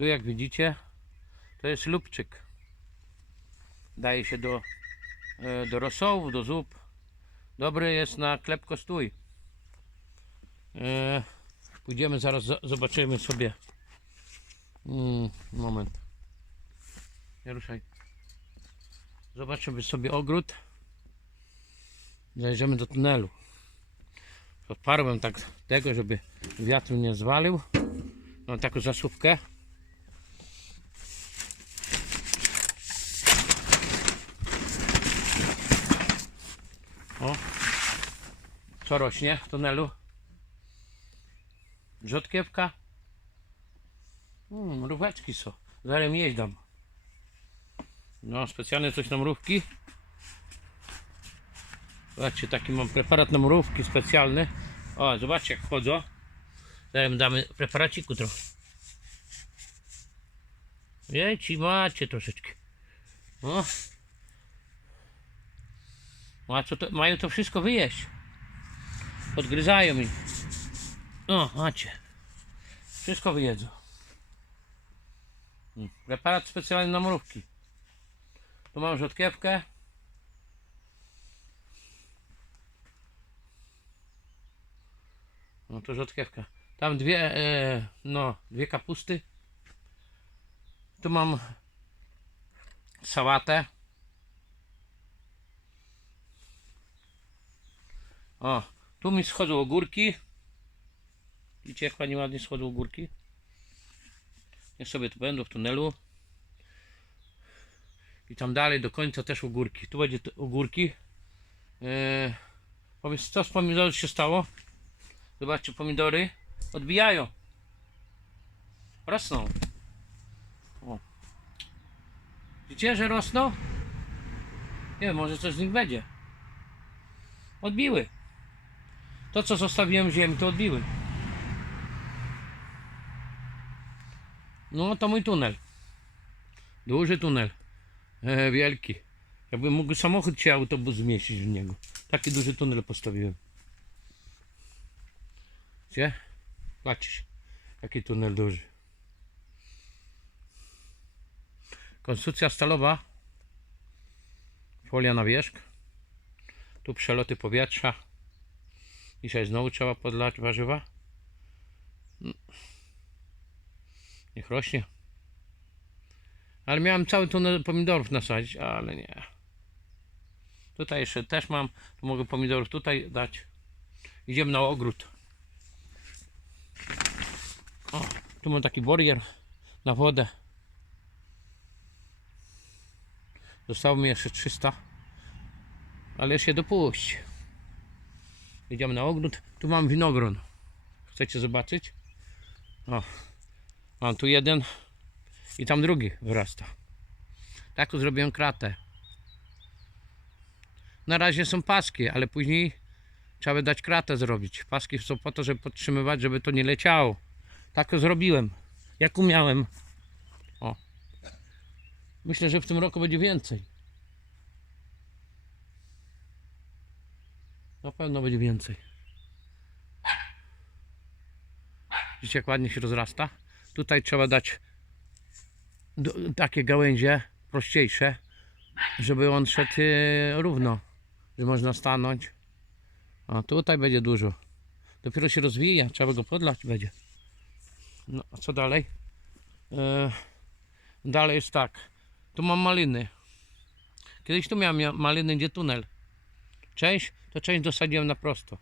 Tu jak widzicie, to jest lubczyk. Daje się do, e, do rosołów, do zup. Dobry jest na klepko stój. E, pójdziemy zaraz, zo- zobaczymy sobie. Mm, moment. Nie ruszaj. Zobaczymy sobie ogród. Zajrzymy do tunelu. Odparłem tak tego, żeby wiatru nie zwalił. Mam taką zasuwkę. Co rośnie w tunelu? Rzodkiewka. Mm, mróweczki są. Zaraz jeść. No, specjalnie coś na mrówki. Zobaczcie, taki mam preparat na mrówki specjalny. O, zobaczcie jak chodzą. Zaraz damy preparaciku trochę. Wiecie, macie troszeczkę. O. Co to, mają to wszystko wyjeść. Podgryzają mi. O, macie. Wszystko wyjedzą. Mm, Preparat specjalny na mrówki. Tu mam rzodkiewkę. No to rzodkiewka. Tam dwie, e, no, dwie kapusty. Tu mam sałatę. O, tu mi schodzą ogórki. Widzicie, jak pani ładnie schodzą ogórki? Niech sobie tu będą w tunelu. I tam dalej do końca też ogórki. Tu będzie ogórki. Eee, powiedz, co z pomidorów się stało? Zobaczcie, pomidory odbijają. Rosną. O. Widzicie, że rosną? Nie wiem, może coś z nich będzie. Odbiły. To, co zostawiłem ziemi, to odbiły. No, to mój tunel. Duży tunel. E, wielki. Jakbym mógł samochód czy autobus zmieścić w niego. Taki duży tunel postawiłem. Gdzie? Patrzcie, jaki tunel duży. Konstrukcja stalowa. Folia na wierzch. Tu przeloty powietrza. Dzisiaj znowu trzeba podlać warzywa. Mm. Niech rośnie. Ale miałem cały tunel pomidorów nasadzić, ale nie. Tutaj jeszcze też mam. Tu mogę pomidorów tutaj dać. Idziemy na ogród. O, tu mam taki borier na wodę. Zostało mi jeszcze 300. Ale się dopuść. Idziemy na ogród. Tu mam winogron. Chcecie zobaczyć? O, mam tu jeden i tam drugi wyrasta. Taką zrobiłem kratę. Na razie są paski, ale później trzeba by dać kratę zrobić. Paski są po to, żeby podtrzymywać, żeby to nie leciało. Tak zrobiłem. Jak umiałem. O. Myślę, że w tym roku będzie więcej. Pewno będzie więcej. Widzicie jak ładnie się rozrasta? Tutaj trzeba dać do, takie gałęzie prościejsze, żeby on szedł e, równo, że można stanąć. A tutaj będzie dużo. Dopiero się rozwija, trzeba go podlać będzie. No, a co dalej? E, dalej jest tak. Tu mam maliny. Kiedyś tu miałem mia- maliny, gdzie tunel. Część, to część dosadziłem na prosto.